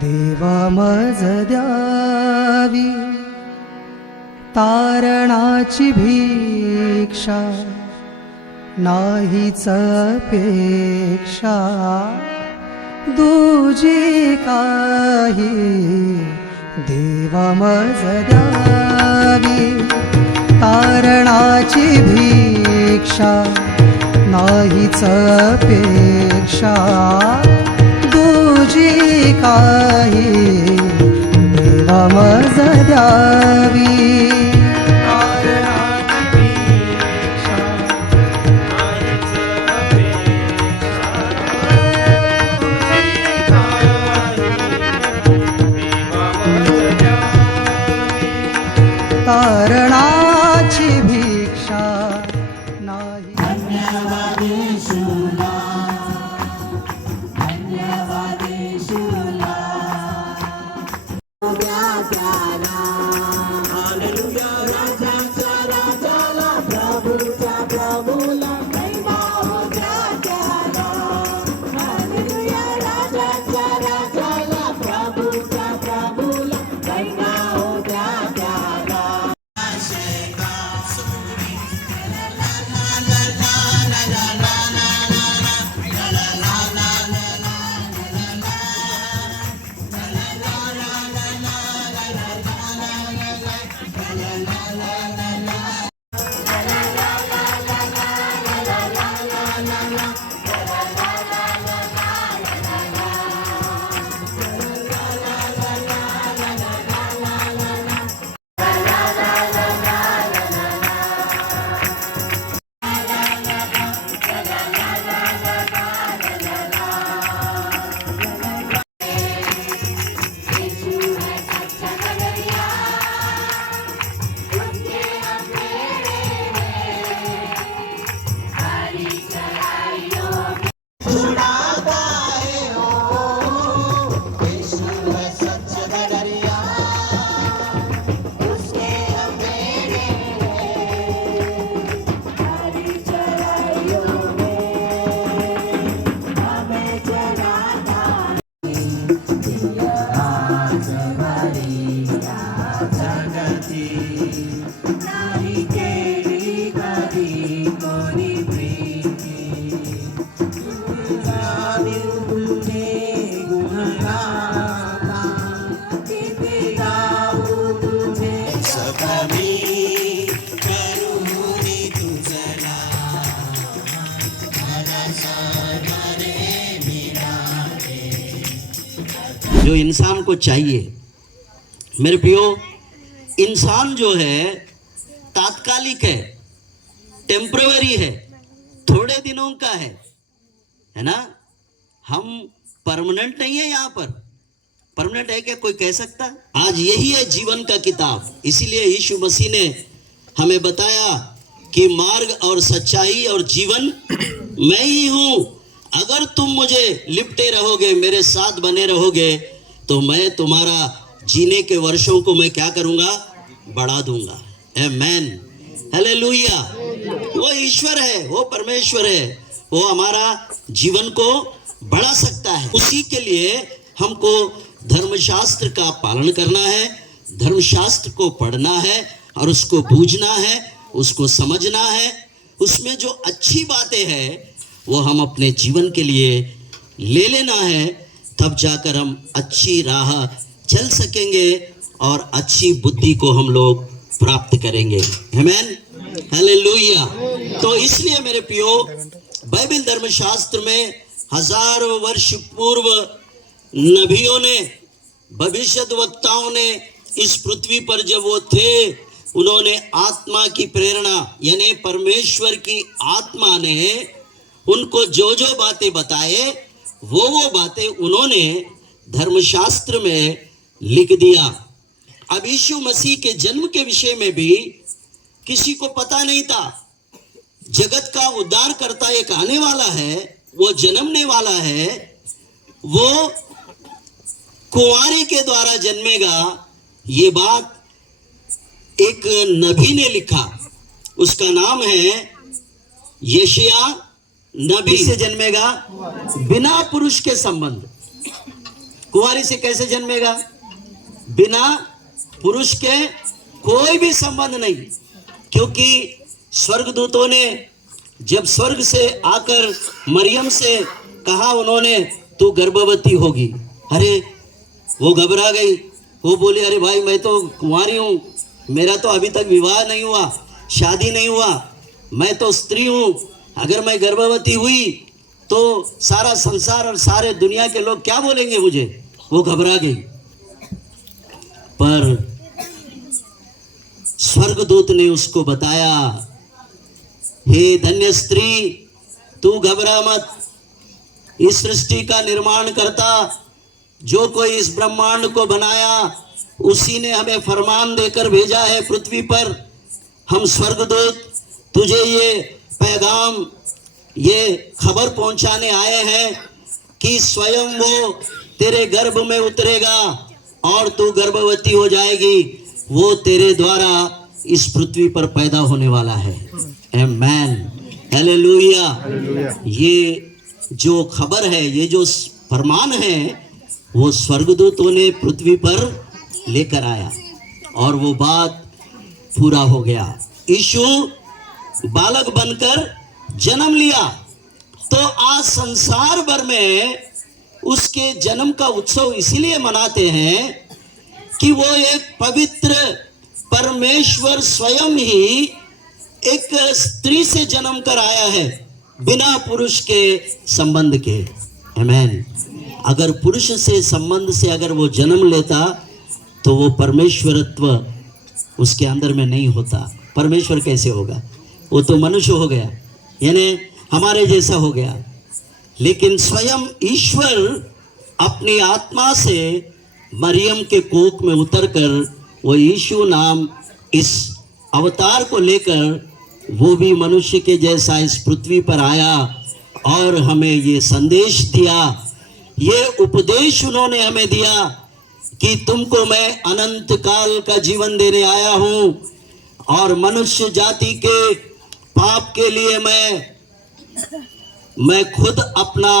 देवा मज द्यावी तारणाची भिक्षा, नाहीच अपेक्षा दुजी काही. देवा मज द्यावी तारणाची भिक्षा, नाहीच अपेक्षा दुजी काही. देवा मज द्यावी तारणाची भिक्षा, नाही. धन्यवाद येशूला, धन्यवाद येशूला. उद्या त्याला हालेलुया, राजाच्या राजाला, प्रभूच्या प्रभूला महिमा उद्या त्याला. हालेलुया, राजाच्या राजाला, प्रभूच्या प्रभूला महिमा उद्या त्याला. जो इंसान को चाहिए, मेरे प्रियो, इंसान जो है तात्कालिक है, टेम्पररी है, थोड़े दिनों का है ना. हम परमानेंट नहीं है. यहाँ पर परमानेंट है क्या कोई कह सकता? आज यही है जीवन का किताब. इसीलिए यीशु मसीह ने हमें बताया कि मार्ग और सच्चाई और जीवन मैं ही हूं. अगर तुम मुझे लिपटे रहोगे, मेरे साथ बने रहोगे, तो मैं तुम्हारा जीने के वर्षों को मैं क्या करूंगा? बढ़ा दूंगा. आमेन, हालेलुया. वो ईश्वर है, वो परमेश्वर है, वो हमारा जीवन को बढ़ा सकता है. उसी के लिए हमको धर्मशास्त्र का पालन करना है, धर्मशास्त्र को पढ़ना है और उसको बूझना है, उसको समझना है. उसमें जो अच्छी बातें हैं वो हम अपने जीवन के लिए ले लेना है. तब जाकर हम अच्छी राह चल सकेंगे और अच्छी बुद्धि को हम लोग प्राप्त करेंगे. आमेन, हालेलुया. तो इसलिए मेरे प्रियो, बाइबल धर्मशास्त्र में हजारों वर्ष पूर्व नबियों ने, भविष्यद्वक्ताओं ने इस पृथ्वी पर जब वो थे, उन्होंने आत्मा की प्रेरणा यानी परमेश्वर की आत्मा ने उनको जो जो बातें बताए, वो बातें उन्होंने धर्मशास्त्र में लिख दिया. अब यीशु मसीह के जन्म के विषय में भी किसी को पता नहीं था. जगत का उद्धार करता एक आने वाला है, वो जन्मने वाला है, वो कुंवारे के द्वारा जन्मेगा. ये बात एक नबी ने लिखा, उसका नाम है यशायाह नबी से जन्मेगा, बिना पुरुष के संबंध। कुंवारी से कैसे जन्मेगा? बिना पुरुष के कोई भी संबंध नहीं, क्योंकि स्वर्गदूतों ने जब स्वर्ग से आकर मरियम से कहा, उन्होंने तू गर्भवती होगी। अरे वो घबरा गई, वो बोले अरे भाई मैं तो कुंवारी हूँ, मेरा तो अभी तक विवाह नहीं हुआ, शादी नहीं हुआ, मैं तो स्त्री हूँ, अगर मैं गर्भवती हुई तो सारा संसार और सारे दुनिया के लोग क्या बोलेंगे मुझे। वो घबरा गई। पर स्वर्गदूत ने उसको बताया, हे धन्य स्त्री, तू घबरा मत, इस सृष्टि का निर्माण करता, जो कोई इस ब्रह्मांड को बनाया, उसी ने हमें फरमान देकर भेजा है पृथ्वी पर। हम स्वर्गदूत तुझे ये पैगाम, ये खबर पहुंचाने आए हैं कि स्वयं वो तेरे गर्भ में उतरेगा और तू गर्भवती हो जाएगी। वो तेरे द्वारा इस पृथ्वी पर पैदा होने वाला है। आमेन, हालेलुया। ये जो खबर है, ये जो फरमान है, वो स्वर्गदूतों ने पृथ्वी पर लेकर आया और वो बात पूरा हो गया। यीशु बालक बनकर जन्म लिया। तो आज संसार भर में उसके जन्म का उत्सव इसीलिए मनाते हैं कि वो एक पवित्र परमेश्वर स्वयं ही एक स्त्री से जन्म कर आया है, बिना पुरुष के संबंध के। आमेन। अगर पुरुष से संबंध से अगर वो जन्म लेता तो वो परमेश्वरत्व उसके अंदर में नहीं होता। परमेश्वर कैसे होगा? वो तो मनुष्य हो गया, यानी हमारे जैसा हो गया। लेकिन स्वयं ईश्वर अपनी आत्मा से मरियम के कोख में उतरकर वो यीशु नाम इस अवतार को लेकर वो भी मनुष्य के जैसा इस पृथ्वी पर आया और हमें ये संदेश दिया, ये उपदेश उन्होंने हमें दिया कि तुमको मैं अनंत काल का जीवन देने आया हूं और मनुष्य जाति के पाप के लिए मैं खुद अपना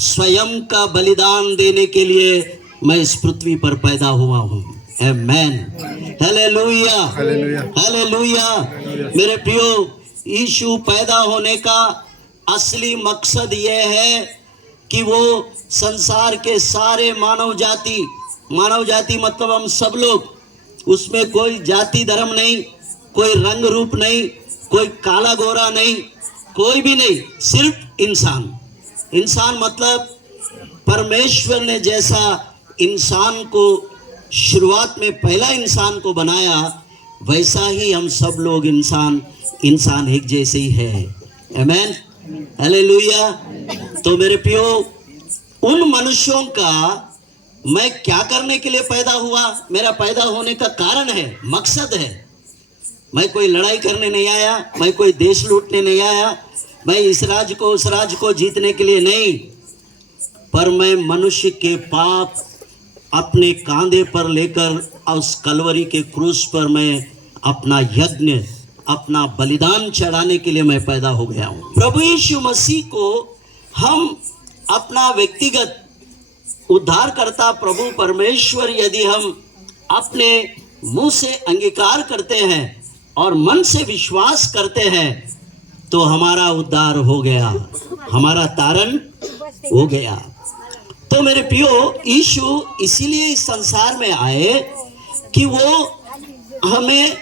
स्वयं का बलिदान देने के लिए मैं इस पृथ्वी पर पैदा हुआ हूं। आमेन, हालेलुया, हालेलुया। मेरे प्रियो, यीशु पैदा होने का असली मकसद यह है कि वो संसार के सारे मानव जाति मतलब हम सब लोग, उसमें कोई जाति धर्म नहीं, कोई रंग रूप नहीं, कोई काला गोरा नहीं, कोई भी नहीं, सिर्फ इंसान मतलब परमेश्वर ने जैसा इंसान को शुरुआत में पहला इंसान को बनाया, वैसा ही हम सब लोग इंसान एक जैसे ही है। आमेन, हालेलुया। तो मेरे प्रियो, उन मनुष्यों का मैं क्या करने के लिए पैदा हुआ, मेरा पैदा होने का कारण है, मकसद है। मैं कोई लड़ाई करने नहीं आया, मैं कोई देश लूटने नहीं आया, मैं इस राज्य को उस राज्य को जीतने के लिए नहीं, पर मैं मनुष्य के पाप अपने कांधे पर लेकर उस कलवरी के क्रूस पर मैं अपना यज्ञ, अपना बलिदान चढ़ाने के लिए मैं पैदा हो गया हूँ। प्रभु यीशु मसीह को हम अपना व्यक्तिगत उद्धारकर्ता प्रभु परमेश्वर यदि हम अपने मुंह से अंगीकार करते हैं और मन से विश्वास करते हैं तो हमारा उद्धार हो गया, हमारा तारण हो गया। तो मेरे प्रियो, यीशु इसीलिए इस संसार में आए कि वो हमें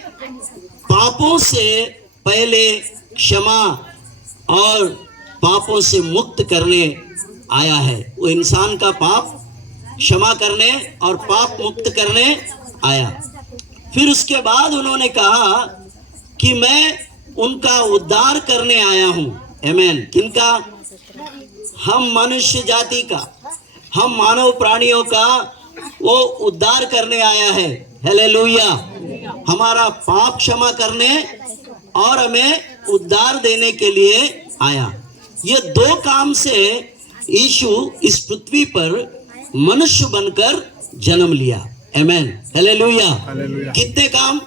पापों से पहले क्षमा और पापों से मुक्त करने आया है। वो इंसान का पाप क्षमा करने और पाप मुक्त करने आया। फिर उसके बाद उन्होंने कहा कि मैं उनका उद्धार करने आया हूं। आमेन। किनका? हम मनुष्य जाति का, हम मानव प्राणियों का वो उद्धार करने आया है। हालेलुया। हमारा पाप क्षमा करने और हमें उद्धार देने के लिए आया। ये दो काम से यीशु इस पृथ्वी पर मनुष्य बनकर जन्म लिया। आमेन, हालेलुया। कितने काम?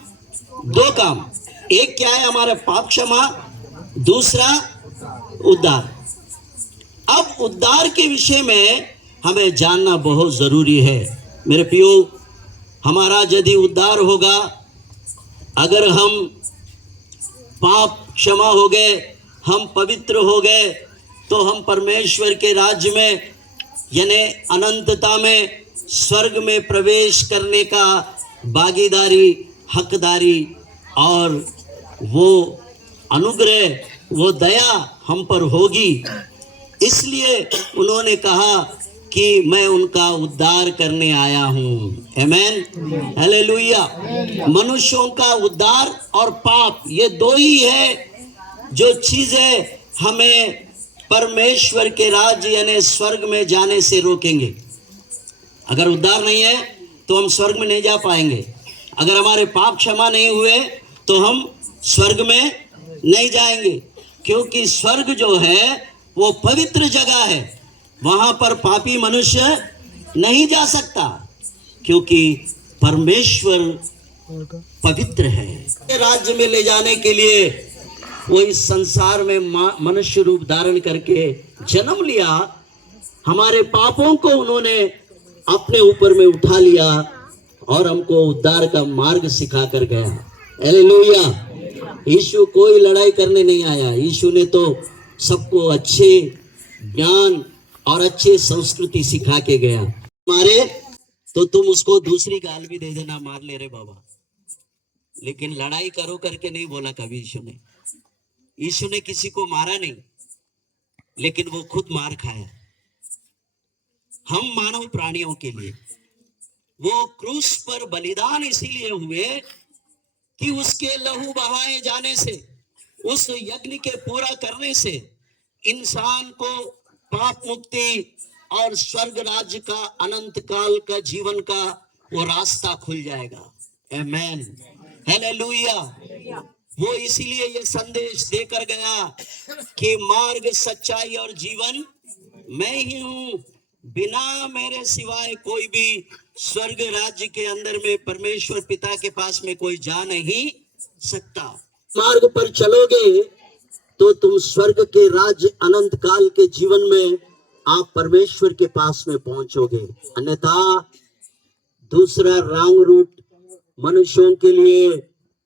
दो काम। एक क्या है? हमारा पाप क्षमा, दूसरा उद्धार। अब उद्धार के विषय में हमें जानना बहुत जरूरी है मेरे प्रियो। हमारा यदि उद्धार होगा, अगर हम पाप क्षमा हो गए, हम पवित्र हो गए, तो हम परमेश्वर के राज्य में यानी अनंतता में स्वर्ग में प्रवेश करने का भागीदारी, हकदारी और वो अनुग्रह, वो दया हम पर होगी। इसलिए उन्होंने कहा कि मैं उनका उद्धार करने आया हूँ। आमेन, हालेलुया। मनुष्यों का उद्धार और पाप, ये दो ही है जो चीजें हमें परमेश्वर के राज्य यानी स्वर्ग में जाने से रोकेंगे। अगर उद्धार नहीं है तो हम स्वर्ग में नहीं जा पाएंगे। अगर हमारे पाप क्षमा नहीं हुए तो हम स्वर्ग में नहीं जाएंगे, क्योंकि स्वर्ग जो है वो पवित्र जगह है। वहां पर पापी मनुष्य नहीं जा सकता, क्योंकि परमेश्वर पवित्र है। राज्य में ले जाने के लिए वो इस संसार में मनुष्य रूप धारण करके जन्म लिया। हमारे पापों को उन्होंने अपने ऊपर में उठा लिया और हमको उद्धार का मार्ग सिखा कर गया। हालेलुया। यीशु कोई लड़ाई करने नहीं आया। यीशु ने तो सबको अच्छे ज्ञान और अच्छे संस्कृति सिखा के गया। मारे तो तुम उसको दूसरी गाल भी दे देना, मार ले रे बाबा, लेकिन लड़ाई करो करके नहीं बोला कभी यीशु ने। यीशु ने किसी को मारा नहीं, लेकिन वो खुद मार खाया। हम मानव प्राणियों के लिए वो क्रूस पर बलिदान इसीलिए हुए कि उसके लहू बहाए जाने से, उस यज्ञ के पूरा करने से इंसान को पाप मुक्ति और स्वर्ग राज्य का अनंत काल का जीवन का वो रास्ता खुल जाएगा। आमेन, हालेलुया। वो इसीलिए ये संदेश देकर गया कि मार्ग, सच्चाई और जीवन मैं ही हूं, बिना मेरे सिवाय कोई भी स्वर्ग राज्य के अंदर में परमेश्वर पिता के पास में कोई जा नहीं सकता। मार्ग पर चलोगे तो तुम स्वर्ग के राज्य अनंत काल के जीवन में आप परमेश्वर के पास में पहुंचोगे। अन्यथा दूसरा रॉन्ग रूट मनुष्यों के लिए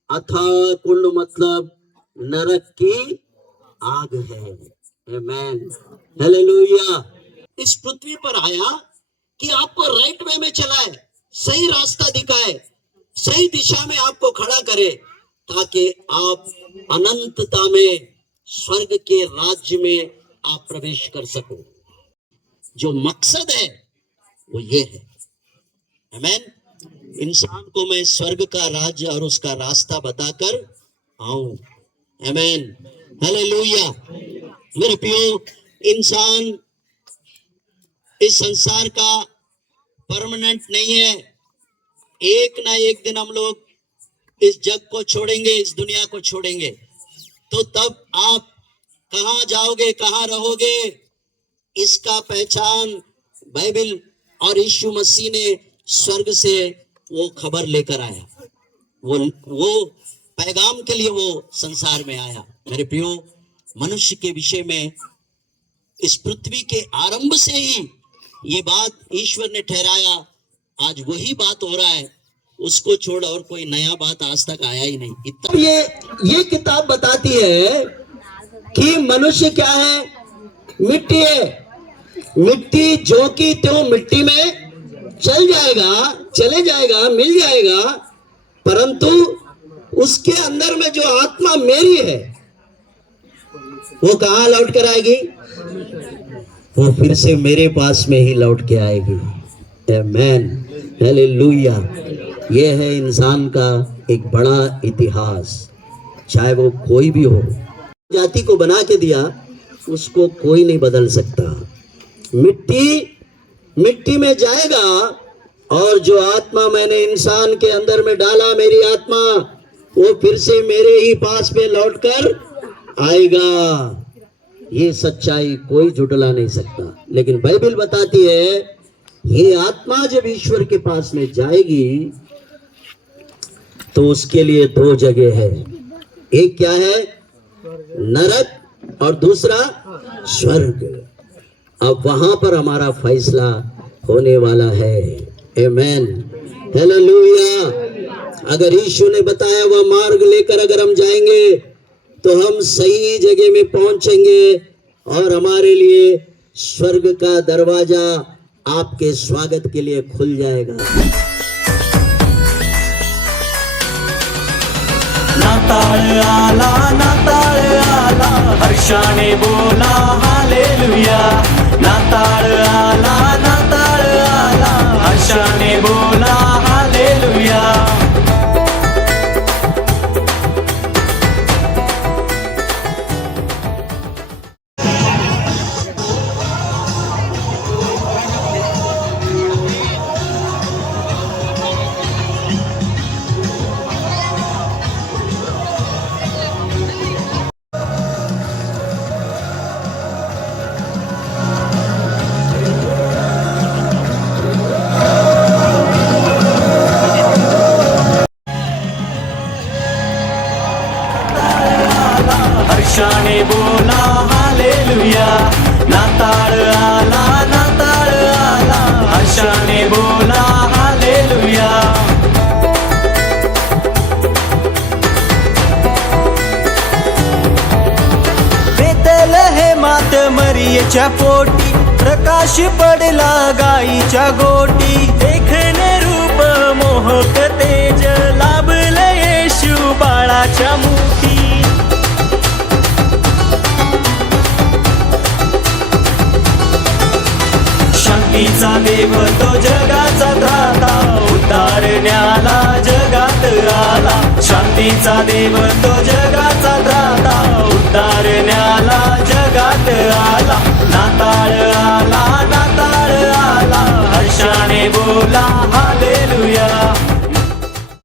अथाह कुंड, मतलब नरक की आग है। आमेन, हालेलुया। इस पृथ्वी पर आया कि आपको राइट वे में चलाए, सही रास्ता दिखाए, सही दिशा में आपको खड़ा करे, ताकि आप अनंतता में स्वर्ग के राज्य में आप प्रवेश कर सको। जो मकसद है वो ये है। आमेन। इंसान को मैं स्वर्ग का राज्य और उसका रास्ता बताकर आऊं। आमेन, हालेलुया। मेरे प्रियो, इंसान इस संसार का परमानेंट नहीं है। एक ना एक दिन हम लोग इस जग को छोड़ेंगे, इस दुनिया को छोड़ेंगे। तो तब आप कहां जाओगे, कहां रहोगे, इसका पहचान बाइबल और यीशु मसीह ने स्वर्ग से वो खबर लेकर आया। वो पैगाम के लिए वो संसार में आया। मेरे प्रियो, मनुष्य के विषय में इस पृथ्वी के आरंभ से ही ये बात ईश्वर ने ठहराया। आज वही बात हो रहा है, उसको छोड़ और कोई नया बात आज तक आया ही नहीं। इतना ये किताब बताती है कि मनुष्य क्या है, मिट्टी है। मिट्टी जो की त्यों मिट्टी में चल जाएगा, चले जाएगा, मिल जाएगा, परंतु उसके अंदर में जो आत्मा मेरी है वो कहां लौट कर आएगी? वो फिर से मेरे पास में ही लौट के आएगी। आमेन, हालेलुया। ये है इंसान का एक बड़ा इतिहास। चाहे वो कोई भी हो, जाति को बना के दिया, उसको कोई नहीं बदल सकता। मिट्टी में जाएगा, और जो आत्मा मैंने इंसान के अंदर में डाला, मेरी आत्मा, वो फिर से मेरे ही पास में लौटकर आएगा। ये सच्चाई कोई झुटला नहीं सकता। लेकिन बाइबल बताती है ये आत्मा जब ईश्वर के पास में जाएगी तो उसके लिए दो जगह है। एक क्या है? नरक, और दूसरा स्वर्ग। अब वहां पर हमारा फैसला होने वाला है। आमेन, हालेलुया। अगर यीशु ने बताया हुआ मार्ग लेकर अगर हम जाएंगे तो हम सही जगह में पहुंचेंगे और हमारे लिए स्वर्ग का दरवाजा आपके स्वागत के लिए खुल जाएगा। नाताळ आला हर्षाने बोला हालेलुया। नाताळ आला हर्षाने बोला हालेलुया। हर्षाने बोला हालेलुया। नाताळ आला हर्षाने बोला हालेलुया। बेथलेहेमात मरियेच्या पोटी प्रकाश पडला गाईच्या गोटी। देखणे रूप मोहक तेज लाभले येशू बाळाच्या मुठी। शांतीचा देव तो जगाचा त्राता उद्धारण्याला जगात आला। शांतीचा देव तो जगाचा त्राता उद्धारण्याला जगात आला। नाताळ आला